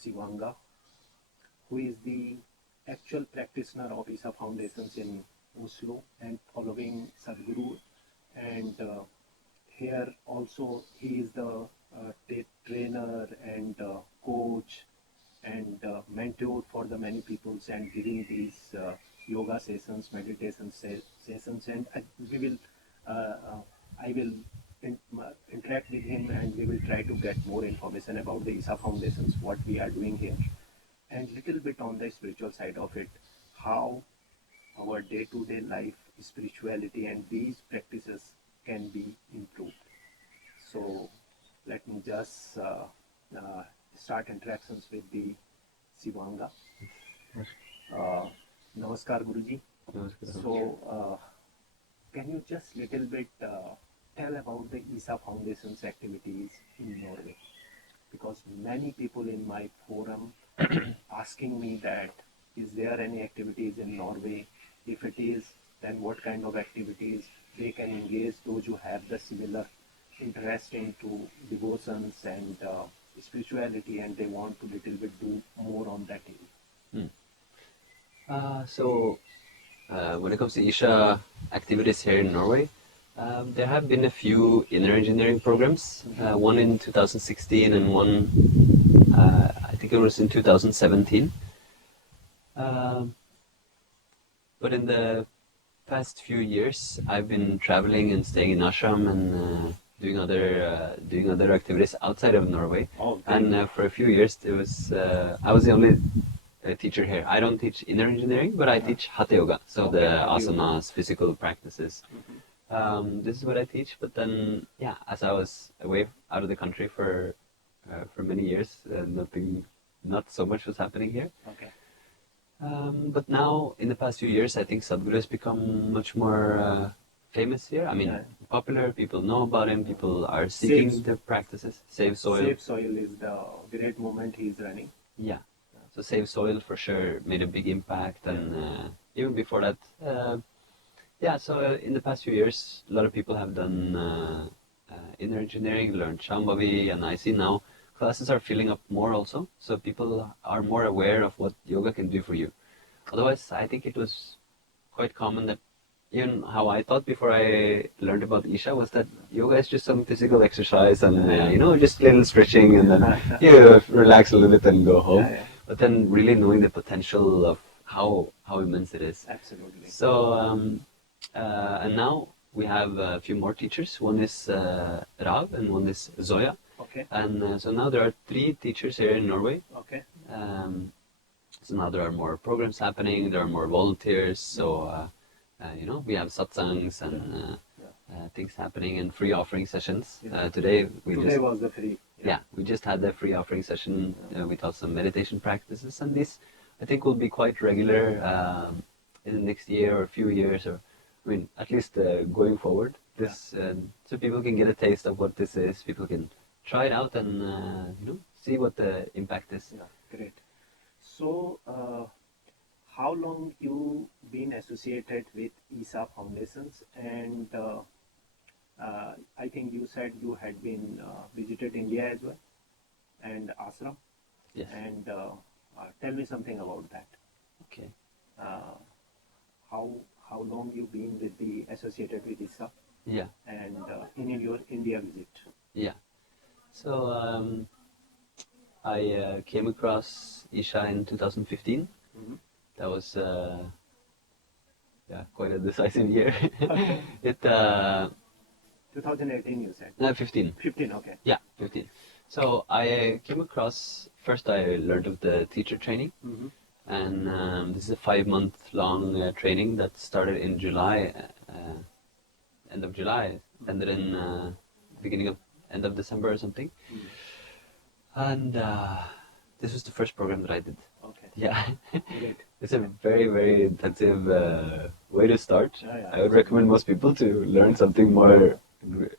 Shivanga, who is the actual practitioner of Isha Foundations in Oslo and following Sadhguru. And here also he is the trainer and coach and mentor for the many peoples and giving these yoga sessions, meditation sessions, and we will, I will interact with him and we will try to get more information about the Isha Foundations, what we are doing here, and little bit on the spiritual side of it, how our day-to-day life, spirituality, and these practices can be improved. So let me just start interactions with the Shivanga. Namaskar, Guruji. So, can you just little bit tell about the Isha Foundation's activities in Norway? Because many people in my forum asking me that is there any activities in Norway? If it is, then what kind of activities they can engage those who have the similar interest into devotions and spirituality, and they want to little bit do more on that area. When it comes to Isha activities here in Norway, there have been a few inner engineering programs, one in 2016 and one, I think it was in 2017. But in the past few years, I've been traveling and staying in ashram and doing other activities outside of Norway. Oh, and for a few years, I was the only teacher here. I don't teach inner engineering, but I teach hatha yoga, so the asanas, physical practices. This is what I teach. But then, as I was away out of the country for many years, not so much was happening here. Okay. But now, in the past few years, I think Sadhguru has become much more famous here. I mean, popular, people know about him, people are seeking the practices. Save Soil. Save Soil is the great movement he is running. Yeah. So Save Soil for sure made a big impact, and even before that, so in the past few years, a lot of people have done inner engineering, learned Shambhavi, and I see now classes are filling up more also, so people are more aware of what yoga can do for you. Otherwise, I think it was quite common that even how I thought before I learned about Isha was that yoga is just some physical exercise and, just little stretching and then you relax a little bit and go home. But then really knowing the potential of how immense it is. Absolutely. So, and now we have a few more teachers. One is Rav and one is Zoya. Okay. And so now there are 3 teachers here in Norway. Okay. So now there are more programs happening, there are more volunteers, so we have satsangs and things happening and free offering sessions. Today was the free. We just had the free offering session. We taught some meditation practices, and this I think will be quite regular in the next year or a few years, or at least going forward. This so people can get a taste of what this is. People can try it out and see what the impact is. Yeah, great. So, how long you been associated with Isha Foundations? And I think you said you had been visited India as well, and ashram. Yes. And tell me something about that. Okay. How long you been with the associated with Isha? Yeah. And in your India visit. Yeah. So I came across Isha in 2015. Mm-hmm. That was quite a decisive year. Okay. It 2018 you said? 15. 15, okay. Yeah, 15. So I came across, first I learned of the teacher training. Mm-hmm. And this is a 5-month-long training that started in July, end of July, ended in end of December or something. Mm-hmm. And this was the first program that I did. Okay. Yeah. Great. It's a very, very intensive way to start. Yeah. I would recommend most people to learn something more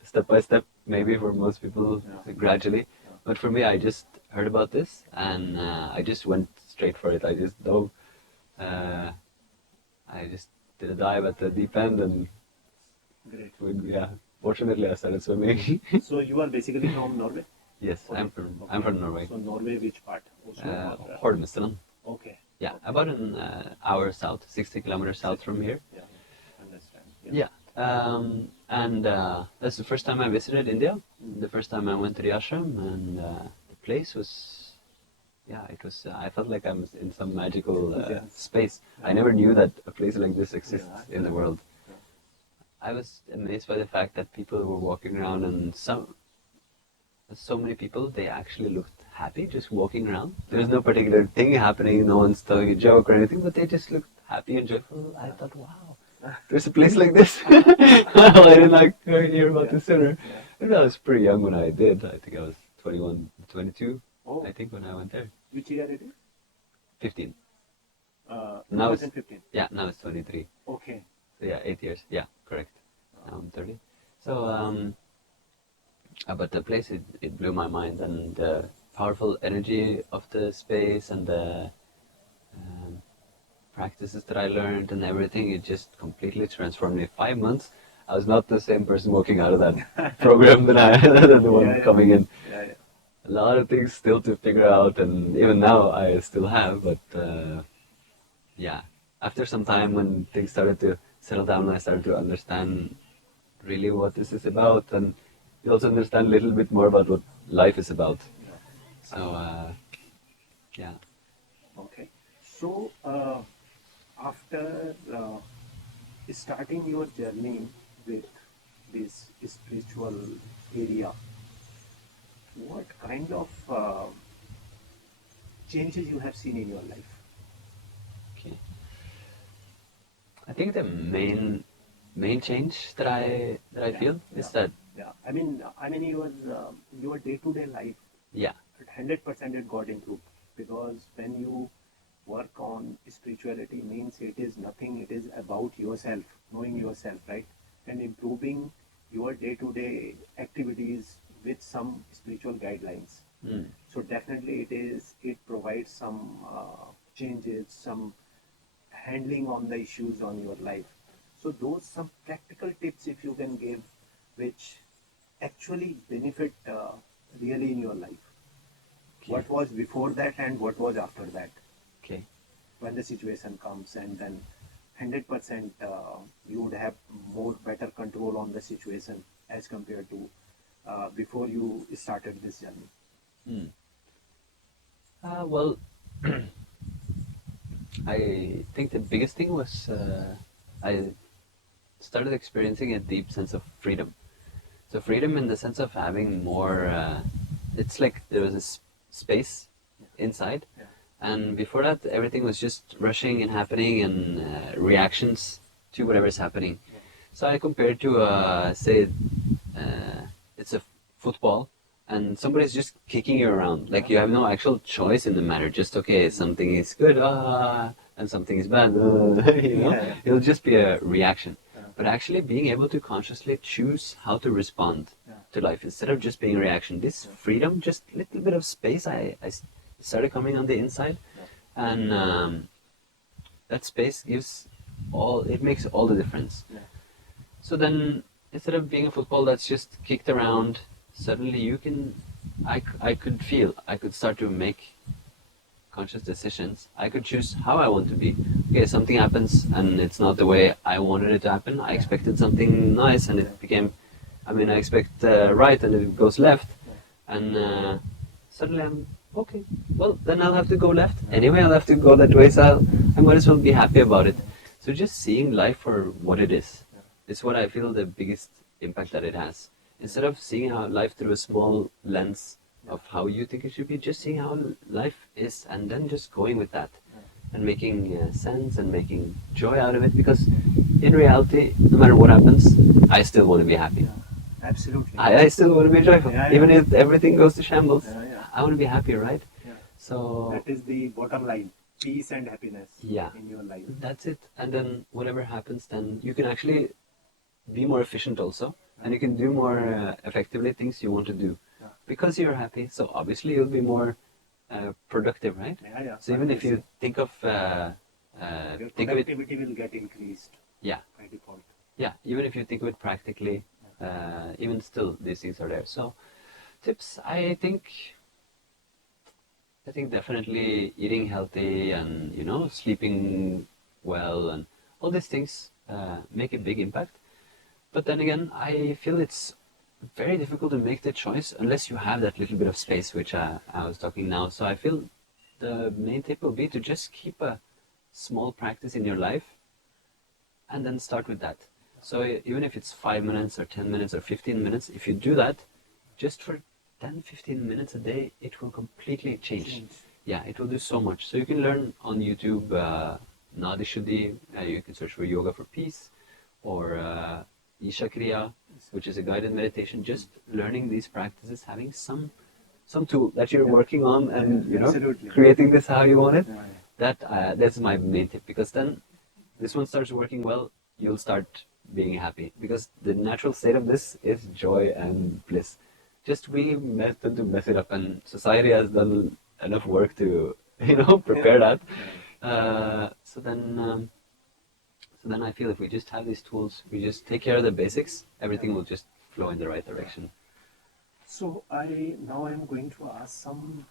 step by step, maybe for most people gradually. Yeah. But for me, I just heard about this and I just went straight for it. I just dove. I just did a dive at the deep end and Great. fortunately I started swimming. So you are basically from Norway? Yes, Okay. I'm from Norway. So Norway, which part? Oslo or, Hornmesteren. okay. Yeah, Okay. about an hour south, 60 kilometers south from here. Yeah. Understand. Yeah. And that's the first time I visited India. The first time I went to the ashram, and the place was, yeah, it was. I felt like I was in some magical Yes. space. I never knew that a place like this exists Yeah. in the world. Yeah. I was amazed by the fact that people were walking around, and so many people, they actually looked happy just walking around. There was no particular thing happening, no one's telling a joke or anything, but they just looked happy and joyful. I thought, wow, there's a place like this. Why didn't I hear about this sooner? And I was pretty young when I did. I think I was 21, 22, Oh, I think, when I went there. which year it is? 15. Now it's, 2015. yeah, now it's 23. Okay. So yeah, 8 years. Yeah, correct. Now I'm 30. So, but the place, it blew my mind, and the powerful energy of the space and the um, practices that I learned and everything, it just completely transformed me. 5 months, I was not the same person walking out of that program than the one coming in. Yeah, yeah. A lot of things still to figure out, and even now I still have, but yeah, after some time when things started to settle down, I started to understand really what this is about, and you also understand a little bit more about what life is about. So, yeah. Okay. So, after starting your journey with this spiritual area, what kind of changes you have seen in your life? Okay. I think the main change that I feel is that, Yeah. I mean, your day-to-day life, yeah, 100% it got improved, because when you work on spirituality, means it is nothing. It is about yourself, knowing yourself, right, and improving your day-to-day activities with some spiritual guidelines. mm, So definitely it provides some changes, some handling on the issues on your life. So those some practical tips if you can give, which actually benefit really in your life. okay, What was before that and what was after that, okay, when the situation comes, and then 100% you would have more better control on the situation as compared to before you started this journey. mm. Well, I think the biggest thing was I started experiencing a deep sense of freedom. So freedom in the sense of having more. It's like there was a space inside, Yeah. and before that, everything was just rushing and happening and reactions to whatever's happening. So I compared to, say, it's a football, and somebody's just kicking you around. Like you have no actual choice in the matter. Just okay, something is good, and something is bad. You know, Yeah. it'll just be a reaction. Yeah. But actually being able to consciously choose how to respond to life instead of just being a reaction. This freedom, just a little bit of space, I started coming on the inside, and that space it makes all the difference. Yeah. So then, instead of being a football that's just kicked around, suddenly I could start to make conscious decisions. I could choose how I want to be. Okay, something happens and it's not the way I wanted it to happen. I expected something nice and it became, I expect right and it goes left. And suddenly I'm, okay, well, then I'll have to go left. Anyway, I'll have to go that way, so I might as well be happy about it. So just seeing life for what it is what I feel the biggest impact that it has. Instead of seeing how life through a small lens of how you think it should be, just seeing how life is and then just going with that and making sense and making joy out of it, because in reality, no matter what happens, I still want to be happy. Absolutely. I still want to be joyful. Even if everything goes to shambles, I want to be happy, right? So that is the bottom line. Peace and happiness in your life. That's it. And then whatever happens, then you can actually be more efficient also, and you can do more effectively things you want to do because you're happy. So obviously you'll be more productive, right? So even if you think of your productivity will get increased. By default. Yeah, even if you think of it practically, even still these things are there. So Tips, I think definitely eating healthy and sleeping well and all these things make a big impact. But then again, I feel it's very difficult to make the choice unless you have that little bit of space, which I was talking now. So I feel the main tip will be to just keep a small practice in your life and then start with that. So even if it's 5 minutes or 10 minutes or 15 minutes, if you do that just for 10, 15 minutes a day, it will completely change. Yeah, it will do so much. So you can learn on YouTube, Nadi Shuddhi, you can search for Yoga for Peace, or Isha Kriya, which is a guided meditation, just learning these practices, having some tool that you're working on and creating this how you want it. That's my main tip, because then this one starts working well, you'll start being happy, because the natural state of this is joy and bliss. Just we tend to mess it up, and society has done enough work to prepare that. So then I feel if we just have these tools, we just take care of the basics, everything will just flow in the right direction. So now I'm going to ask some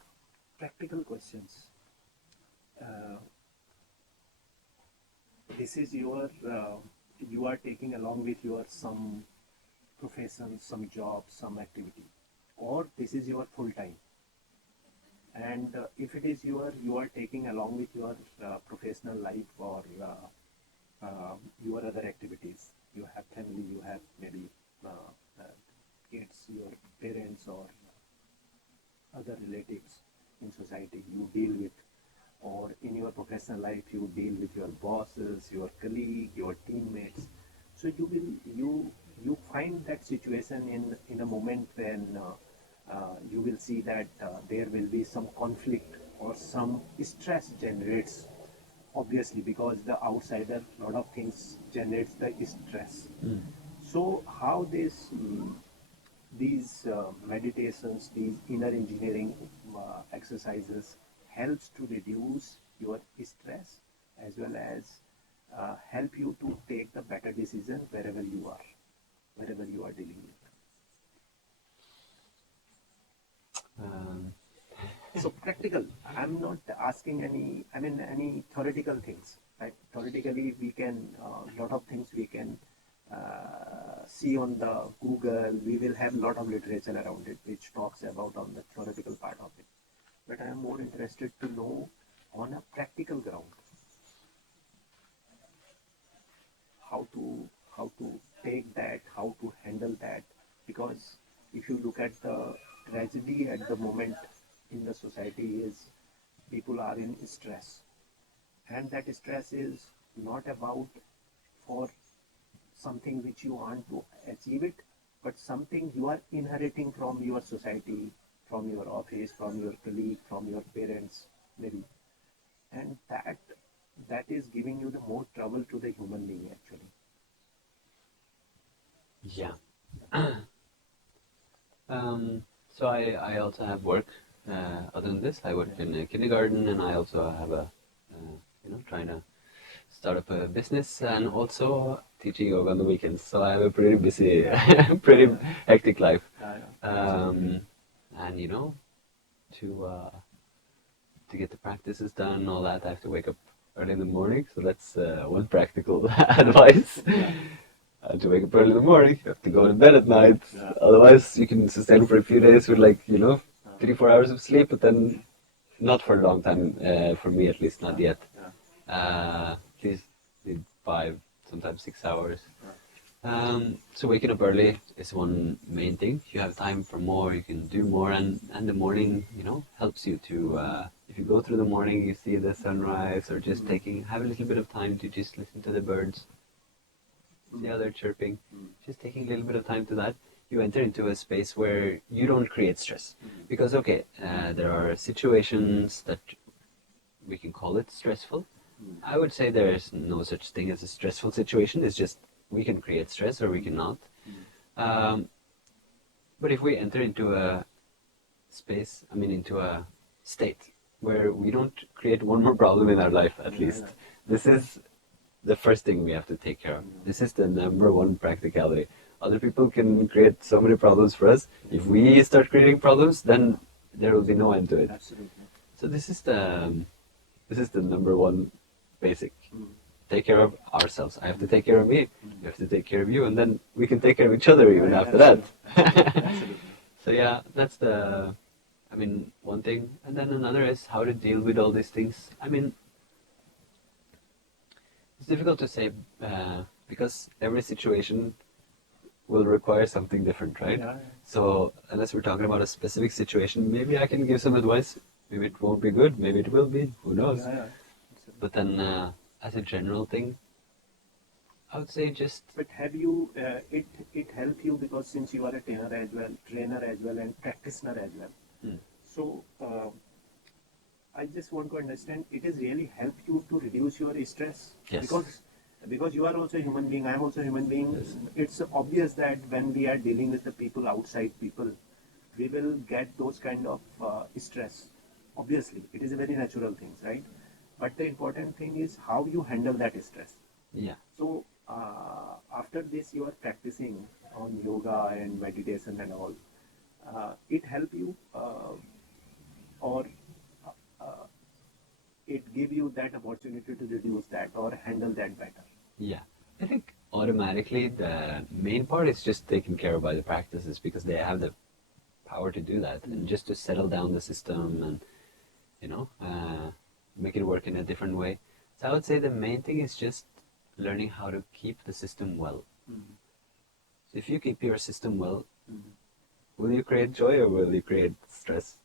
practical questions. This is you are taking along with your some profession, some job, some activity, or this is your full time. And if it is you are taking along with your professional life or your other activities. You have family, you have maybe uh, kids, your parents or other relatives in society you deal with, or in your professional life you deal with your bosses, your colleague, your teammates. So you find that situation in a moment when you will see that there will be some conflict or some stress generates, obviously, because the outsider lot of things generates the stress. So how these meditations, these inner engineering exercises helps to reduce your stress as well as help you to take the better decision wherever you are dealing with. So practical. I'm not asking any theoretical things. Right? Theoretically, we can lot of things we can see on the Google. We will have lot of literature around it, which talks about on the theoretical part of it. But I am more interested to know on a practical ground how to take that, how to handle that. Because if you look at the tragedy at the moment in the society is people are in stress, and that stress is not about for something which you want to achieve it, but something you are inheriting from your society, from your office, from your colleague, from your parents, maybe, and that is giving you the more trouble to the human being actually. Yeah. So I also have work other than this. I work in a kindergarten, and I also have trying to start up a business and also teaching yoga on the weekends. So I have a pretty busy, pretty hectic life. And to get the practices done and all that, I have to wake up early in the morning. So that's one practical advice. To wake up early in the morning, you have to go to bed at night. Otherwise, you can sustain for a few days with 3-4 hours of sleep, but then not for a long time. For me, at least, not yet. At least need 5, sometimes 6 hours. So waking up early is one main thing. You have time for more, you can do more, and the morning, helps you to. If you go through the morning, you see the sunrise, or just have a little bit of time to just listen to the birds, see how they're chirping. Just taking a little bit of time to that, you enter into a space where you don't create stress. Because there are situations that we can call it stressful. I would say there is no such thing as a stressful situation. It's just we can create stress or we cannot. But if we enter into a space, into a state where we don't create one more problem in our life, at least, this is the first thing we have to take care of. This is the number one practicality. Other people can create so many problems for us. If we start creating problems, then there will be no end to it. Absolutely. So this is the number one basic. Take care of ourselves. I have to take care of me. You have to take care of you, and then we can take care of each other even after that. Absolutely. So yeah, that's the, I mean, one thing. And then another is how to deal with all these things. I mean, it's difficult to say because every situation will require something different, right? Yeah. So unless we're talking about a specific situation, maybe I can give some advice. Maybe it won't be good. Maybe it will be. Who knows? Yeah. But then, as a general thing, I would say just But have you it helped you because since you are a trainer as well and practitioner as well. So I just want to understand it has really helped you to reduce your stress. Yes. Because you are also a human being, I am also a human being. Yes. It's obvious that when we are dealing with the people outside people, we will get those kind of stress. Obviously, it is a very natural thing, right? But the important thing is how you handle that stress. yeah. So after this, you are practicing on yoga and meditation and all. It help you, or uh, it give you that opportunity to reduce that or handle that better. Yeah, I think automatically the main part is just taken care of by the practices because they have the power to do that and just to settle down the system and make it work in a different way. So I would say the main thing is just learning how to keep the system well. So if you keep your system well, will you create joy or will you create stress?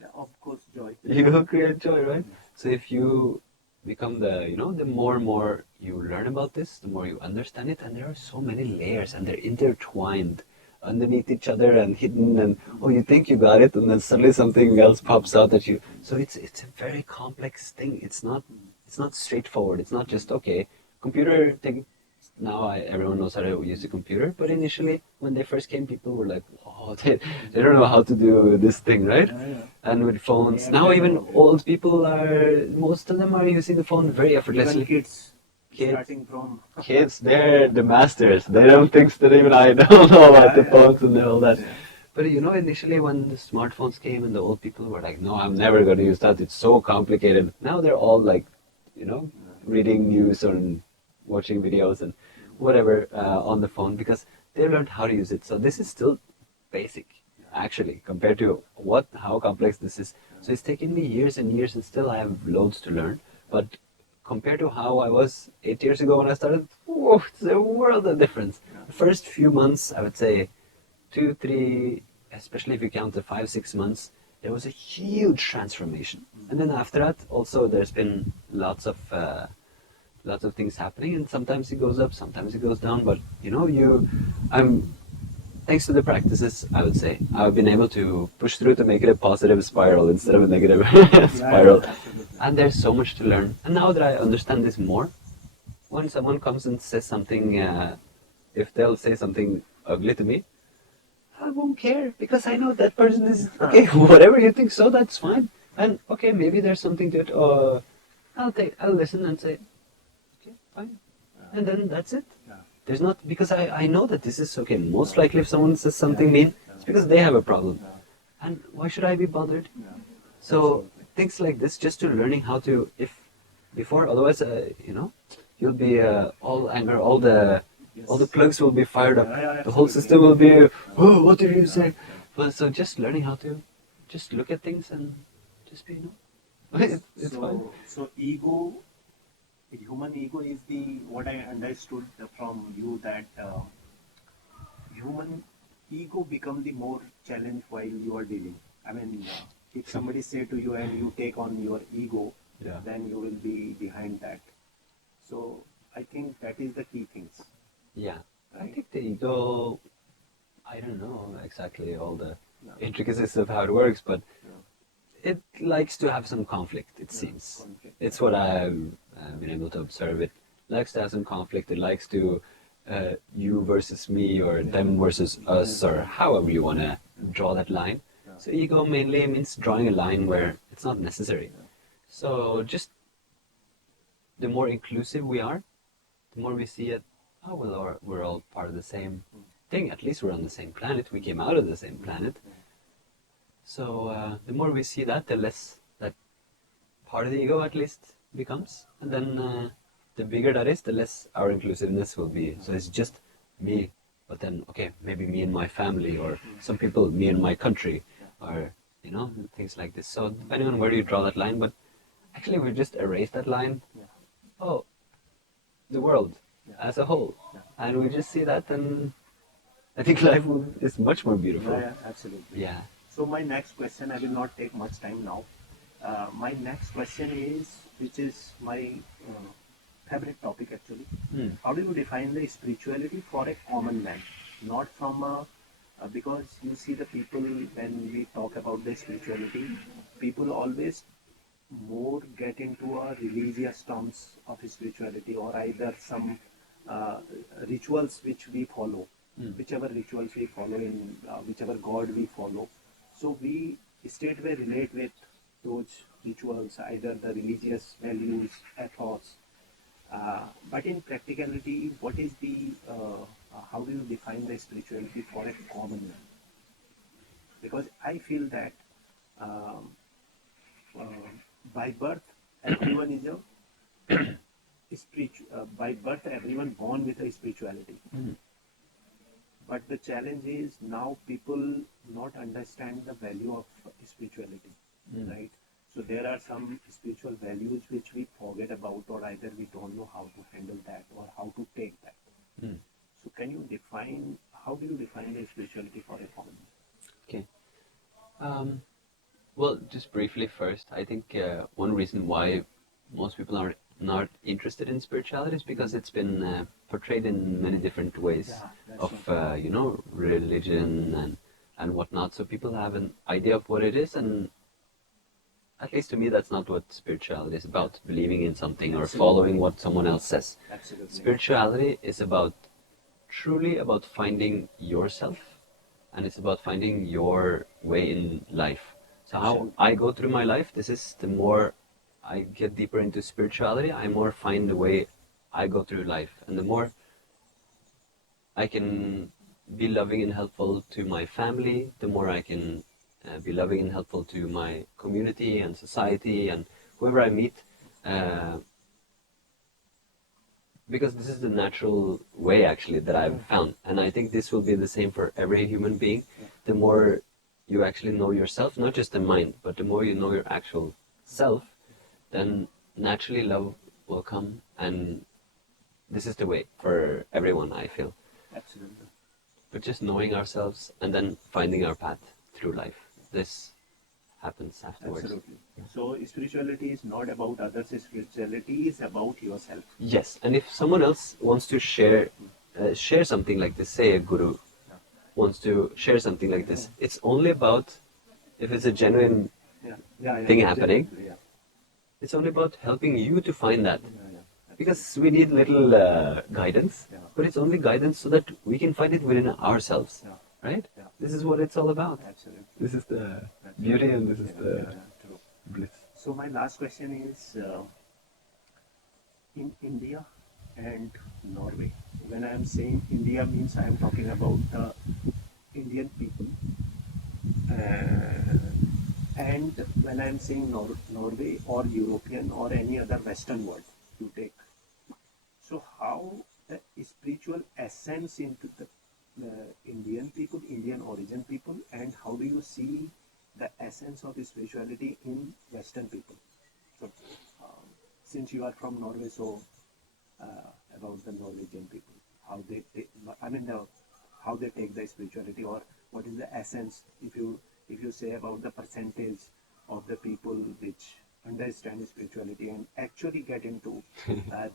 Yeah, of course, joy. You will create joy, right? So if you become the more and more you learn about this, the more you understand it, and there are so many layers and they're intertwined underneath each other and hidden, and you think you got it, and then suddenly something else pops out at you. So it's a very complex thing. It's not straightforward. It's not just okay, computer thing. Now everyone knows how to use a computer, but initially when they first came, people were like, "Whoa, they don't know how to do this thing, right?" Yeah. And with phones, now even old people most of them are using the phone very effortlessly. Even kids, Kids. starting from Kids, they're the masters. They don't think that even I don't know about the phones and all that. But initially when the smartphones came and the old people were like, "No, I'm never going to use that. It's so complicated." Now they're all like, reading news and watching videos and whatever on the phone because they learned how to use it. So this is still basic, actually, compared to how complex this is. So it's taken me years and years, and still I have loads to learn. But compared to how I was 8 years ago when I started, it's a world of difference. The first few months, I would say 2, 3, especially if you count the 5, 6 months, there was a huge transformation. And then after that, also there's been lots of things happening, and sometimes it goes up, sometimes it goes down. But I'm thanks to the practices, I would say I've been able to push through to make it a positive spiral instead of a negative spiral. And there's so much to learn. And now that I understand this more, when someone comes and says something, if they'll say something ugly to me, I won't care because I know that person is okay. Whatever you think, so that's fine. And okay, maybe there's something to it. I'll listen and say, okay, fine. And then that's it. There's not, because I know that this is okay. Most likely if someone says something mean, it's because they have a problem. And why should I be bothered? So things like this, just to learning how to, otherwise, you'll be all anger, all the plugs will be fired up. The whole system will be, oh, what did you say? Well, so just learning how to just look at things and just be, it's fine. So human ego is what I understood from you, that human ego become the more challenge while you are dealing. I mean, if somebody say to you and you take on your ego, then you will be behind that. So I think that is the key things. Yeah, I think the ego, I don't know exactly all the intricacies of how it works, but it likes to have some conflict, it seems. It's what I've been able to observe. It likes to have some conflict. It likes to you versus me, or them versus us, or however you want to draw that line. So ego mainly means drawing a line where it's not necessary. So just the more inclusive we are, the more we see it, we're all part of the same. thing. At least we're on the same planet. We came out of the same planet. So the more we see that, the less that part of the ego at least becomes. And then the bigger that is, the less our inclusiveness will be. So it's just me, but then, okay, maybe me and my family, or some people, me and my country, or, you know, things like this. So depending on where you draw that line, but actually we just erase that line. Oh, the world as a whole. And we just see that, and I think life is much more beautiful. Yeah, absolutely. Yeah. So my next question, I will not take much time now. My next question is, which is my favorite topic actually. How do you define the spirituality for a common man? Not from a, because you see the people, when we talk about the spirituality, people always more get into a religious terms of spirituality, or either some uh, rituals which we follow, whichever rituals we follow in whichever god we follow. So we straightway relate with those rituals, either the religious values, ethos. But in practicality, what is the how do you define the spirituality for a common man? Because I feel that um, uh, by birth everyone is a by birth everyone born with a spirituality. But the challenge is now people not understand the value of spirituality, right? So there are some spiritual values which we forget about, or either we don't know how to handle that or how to take that. So can you define, how do you define the spirituality for a common man? Okay. Well, just briefly first, I think one reason why most people are not interested in spirituality is because it's been portrayed in many different ways Yeah, that's of, you know, religion and whatnot. So people have an idea of what it is, and at least to me, that's not what spirituality is about, believing in something or following what someone else says. Absolutely. Spirituality is about truly about finding yourself, and it's about finding your way in life. So how Absolutely. I go through my life, this is the more I get deeper into spirituality, I more find the way I go through life, and the more I can be loving and helpful to my family, the more I can be loving and helpful to my community and society and whoever I meet. Uh, because this is the natural way actually that I've found, and I think this will be the same for every human being. The more you actually know yourself, not just the mind, but the more you know your actual self, then naturally love will come, and this is the way for everyone, I feel. Absolutely. But just knowing ourselves and then finding our path through life, this happens afterwards. Absolutely. So spirituality is not about others, spirituality is about yourself. Yes, and if someone else wants to share something like this, say a guru wants to share something like this, it's only about, if it's a genuine thing happening, absolutely, yeah. it's only about helping you to find that. Yeah. Because we need little guidance, Yeah. but it's only guidance so that we can find it within ourselves, Yeah. right? Yeah. This is what it's all about. Absolutely. This is the beauty, and this is the True. bliss. So my last question is, in India and Norway. When I am saying India, means I am talking about the Indian people. And when I am saying Norway or European or any other Western world, you take. So how the spiritual essence into the Indian people, Indian origin people, and how do you see the essence of spirituality in Western people? So, since you are from Norway, so about the Norwegian people, how they take, I mean, how they take the spirituality, or what is the essence? If you say about the percentage of the people which understand spirituality and actually get into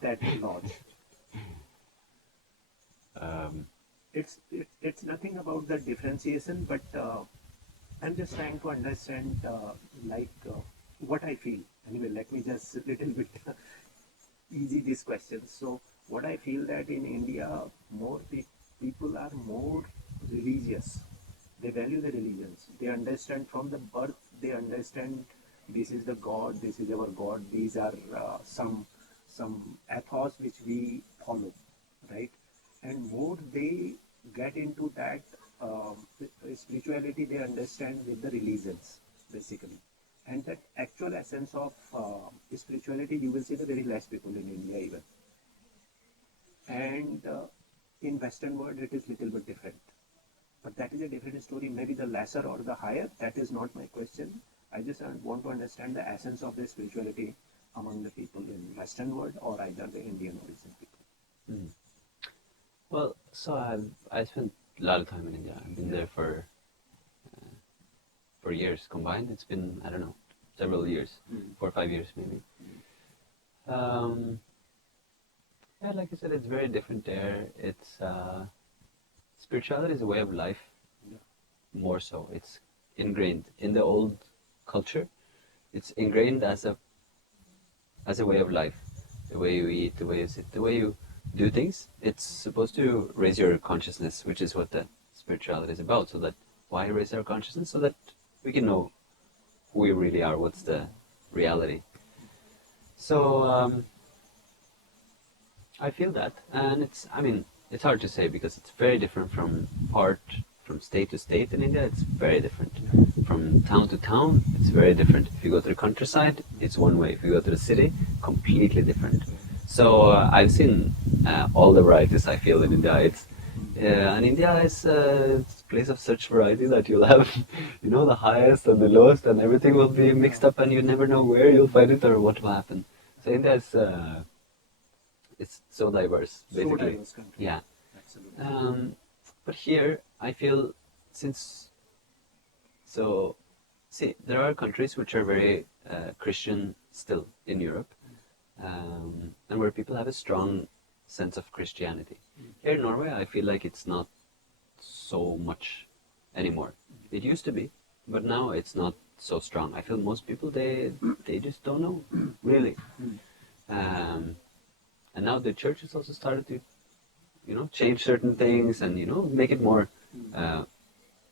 that lodge. It's nothing about the differentiation, but I'm just trying to understand what I feel. Anyway, let me just little bit easy these questions. So what I feel that in India, more people are more religious. They value the religions. They understand from the birth. They understand this is the God. This is our God. These are some ethos which we follow, right? And more they get into that spirituality they understand with the religions basically, and that actual essence of spirituality you will see the very less people in India even, and in Western world it is little bit different. But that is a different story. Maybe the lesser or the higher, that is not my question. I just want to understand the essence of the spirituality among the people in Western world or either the Indian origin people. Mm. Well, so I spent a lot of time in India. I've been there for years combined. It's been, I don't know, several years, 4 or 5 years maybe. Yeah, like I said, it's very different there. It's spirituality is a way of life, Yeah. more so. It's ingrained in the old culture. It's ingrained as a way of life. The way you eat, the way you sit, the way you do things. It's supposed to raise your consciousness, which is what the spirituality is about. So that why raise our consciousness? So that we can know who we really are. What's the reality? So I feel that, and I mean, it's hard to say because it's very different from state to state in India. It's very different. From town to town, it's very different. If you go to the countryside, it's one way. If you go to the city, completely different. So I've seen all the varieties I feel in India. And India is a place of such variety that you'll have, the highest and the lowest, and everything will be mixed up, and you never know where you'll find it or what will happen. So India is it's so diverse, basically. So diverse country. Yeah. Absolutely. But here, I feel see, there are countries which are very Christian still in Europe, and where people have a strong sense of Christianity. Here in Norway, I feel like it's not so much anymore. It used to be, but now it's not so strong. I feel most people, they just don't know, really. And now the church has also started to, change certain things and, make it more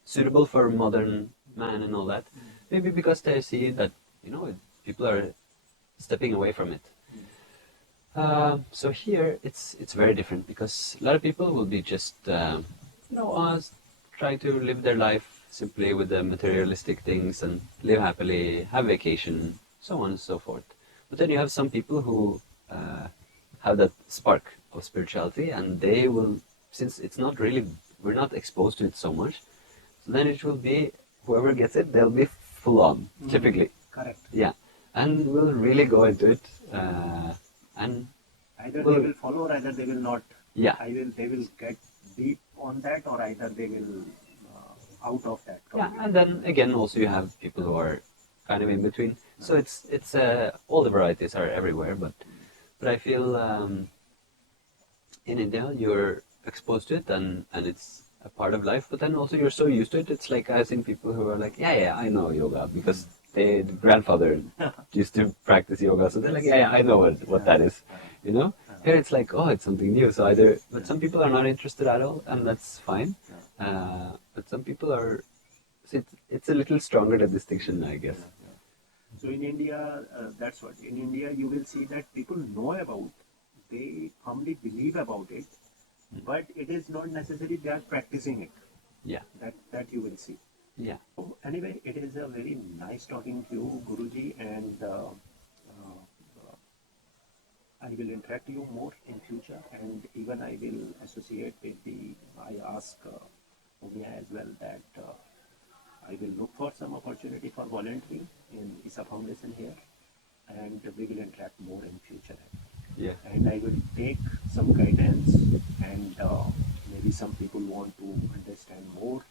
suitable for modern man and all that. Maybe because they see that, people are stepping away from it. So here it's very different because a lot of people will be just, trying to live their life simply with the materialistic things and live happily, have vacation, so on and so forth. But then you have some people who have that spark of spirituality, and they will, since it's not really, we're not exposed to it so much, so then it will be, whoever gets it, they'll be full on, typically. Correct. Yeah, and we'll really go into it, and either they will follow or either they will not. Yeah. They will get deep on that, or either they will out of that. Yeah, and then again, also you have people who are kind of in between. So it's all the varieties are everywhere, but I feel in India you're exposed to it and it's a part of life. But then also you're so used to it. It's like I've seen people who are like, yeah, I know yoga because their grandfather used to practice yoga, so they're like, yeah, I know what that is, Here it's like, oh, it's something new. So but some people are not interested at all, and that's fine. But some people are. It's a little stronger, the distinction, I guess. So in India, that's what. In India, you will see that people know about, they firmly believe about it, but it is not necessary they are practicing it. Yeah. That you will see. Yeah. So anyway, it is a very nice talking to you, Guruji, and I will interact you more in future, and even I will associate with I ask Umia as well that I will look for some opportunity for volunteering in Isha Foundation here, and we will interact more in future. Yeah. And I will take some guidance, and maybe some people want to understand more.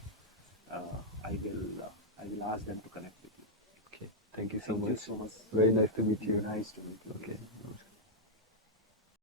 I will ask them to connect with you. Okay. Thank you so much. Thank you so much. Very nice to meet you. Nice to meet you.